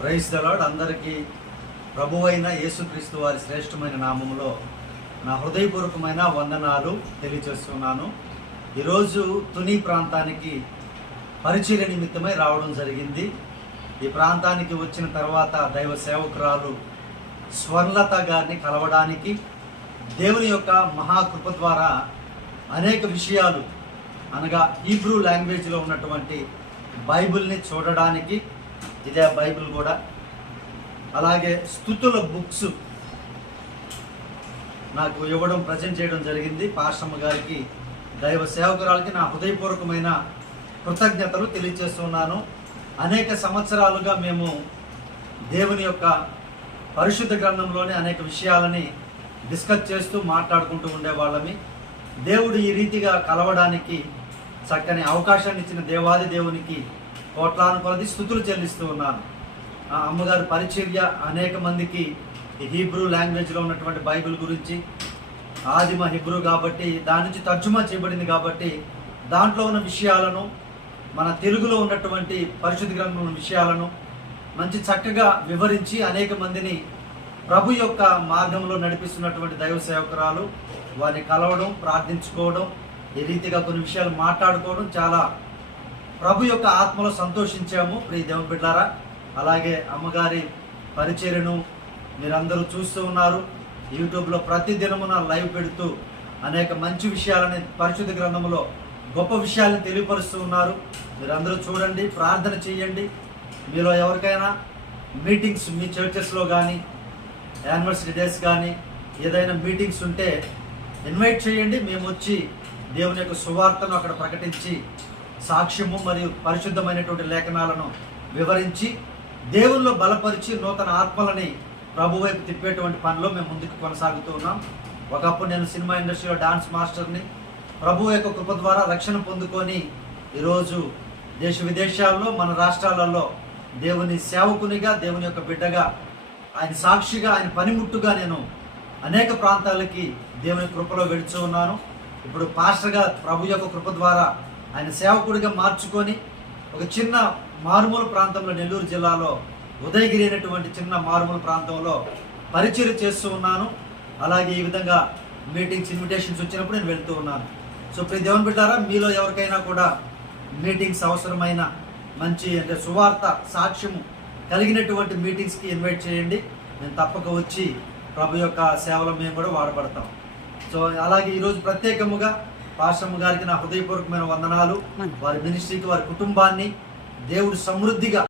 Praise the lord. అందరికీ ప్రభువైన యేసుక్రీస్తు వారి శ్రేష్టమైన నామములో నా హృదయపూర్వకమైన వందనాలు తెలియజేస్తున్నాను. ఈరోజు తుని ప్రాంతానికి పరిచర్య నిమిత్తమై రావడం జరిగింది. ఈ ప్రాంతానికి వచ్చిన తర్వాత దైవ సేవకురాలు స్వర్ణలత గారిని కలవడానికి దేవుని యొక్క మహాకృప ద్వారా అనేక విషయాలు అనగా హీబ్రూ లాంగ్వేజ్లో ఉన్నటువంటి బైబిల్ని చూడడానికి, ఇదే బైబిల్ కూడా, అలాగే స్తుతుల బుక్స్ నాకు ఇవ్వడం, ప్రజెంట్ చేయడం జరిగింది. పాస్టమ్మ గారికి, దైవ సేవకురాలకి నా హృదయపూర్వకమైన కృతజ్ఞతలు తెలియజేస్తున్నాను. అనేక సంవత్సరాలుగా మేము దేవుని యొక్క పరిశుద్ధ గ్రంథంలోని అనేక విషయాలని డిస్కస్ చేస్తూ మాట్లాడుకుంటూ ఉండేవాళ్ళమి. దేవుడు ఈ రీతిగా కలవడానికి చక్కని అవకాశాన్ని ఇచ్చిన దేవాది దేవునికి కోట్లాను కొలది స్తుతులు చెల్లిస్తూ ఉన్నాను. అమ్మగారి పరిచర్య అనేక మందికి ఈ హీబ్రూ లాంగ్వేజ్లో ఉన్నటువంటి బైబిల్ గురించి, ఆదిమ హిబ్రూ కాబట్టి దాని నుంచి తర్జుమా చేయబడింది కాబట్టి దాంట్లో ఉన్న విషయాలను, మన తెలుగులో ఉన్నటువంటి పరిశుద్ధ గ్రంథంలో విషయాలను మంచి చక్కగా వివరించి అనేక మందిని ప్రభు యొక్క మార్గంలో నడిపిస్తున్నటువంటి దైవ సేవకురాలు, వారిని కలవడం, ప్రార్థించుకోవడం, ఈ రీతిగా కొన్ని విషయాలు మాట్లాడుకోవడం, చాలా ప్రభు యొక్క ఆత్మలో సంతోషించాము. ప్రియ దేవుని బిడ్డారా, అలాగే అమ్మగారి పరిచర్యను మీరందరూ చూస్తూ ఉన్నారు. యూట్యూబ్లో ప్రతి దినమున లైవ్ పెడుతూ అనేక మంచి విషయాలని, పరిశుద్ధ గ్రంథంలో గొప్ప విషయాలను తెలియపరుస్తూ ఉన్నారు. మీరందరూ చూడండి, ప్రార్థన చేయండి. మీలో ఎవరికైనా మీటింగ్స్ మీ చర్చెస్లో కానీ, యానివర్సరీ డేస్ కానీ ఏదైనా మీటింగ్స్ ఉంటే ఇన్వైట్ చేయండి. మేము వచ్చి దేవుని యొక్క సువార్తను అక్కడ ప్రకటించి సాక్ష్యము మరియు పరిశుద్ధమైనటువంటి లేఖనాలను వివరించి దేవుల్లో బలపరిచి నూతన ఆత్మలని ప్రభు వైపు తిప్పేటువంటి పనిలో మేము ముందుకు కొనసాగుతూ ఉన్నాం. ఒకప్పుడు నేను సినిమా ఇండస్ట్రీలో డాన్స్ మాస్టర్ని. ప్రభు యొక్క కృప ద్వారా రక్షణ పొందుకొని ఈరోజు దేశ విదేశాల్లో, మన రాష్ట్రాలలో దేవుని సేవకునిగా, దేవుని యొక్క బిడ్డగా, ఆయన సాక్షిగా, ఆయన పనిముట్టుగా నేను అనేక ప్రాంతాలకి దేవుని కృపలో వెళుతూ ఉన్నాను. ఇప్పుడు పాస్టర్గా ప్రభు యొక్క కృప ద్వారా ఆయన సేవకుడిగా మార్చుకొని ఒక చిన్న మారుమూల ప్రాంతంలో, నెల్లూరు జిల్లాలో ఉదయగిరి అనేటువంటి చిన్న మారుమూల ప్రాంతంలో పరిచర్య చేస్తూ ఉన్నాను. అలాగే ఈ విధంగా మీటింగ్స్, ఇన్విటేషన్స్ వచ్చినప్పుడు నేను వెళ్తూ ఉన్నాను. సో ప్రియ దేవుని బిడ్డారా, మీలో ఎవరికైనా కూడా మీటింగ్స్ అవసరమైన, మంచి అంటే సువార్త సాక్ష్యము కలిగినటువంటి మీటింగ్స్కి ఇన్వైట్ చేయండి. నేను తప్పక వచ్చి ప్రభు యొక్క సేవలో మేము కూడా వాడబడతాం. సో అలాగే ఈరోజు ప్రత్యేకముగా పాస్టమ్మ గారికి నా హృదయపూర్వకమైన వందనాలు. వారి మినిస్ట్రీకి, వారి కుటుంబాన్ని దేవుడు సమృద్ధిగా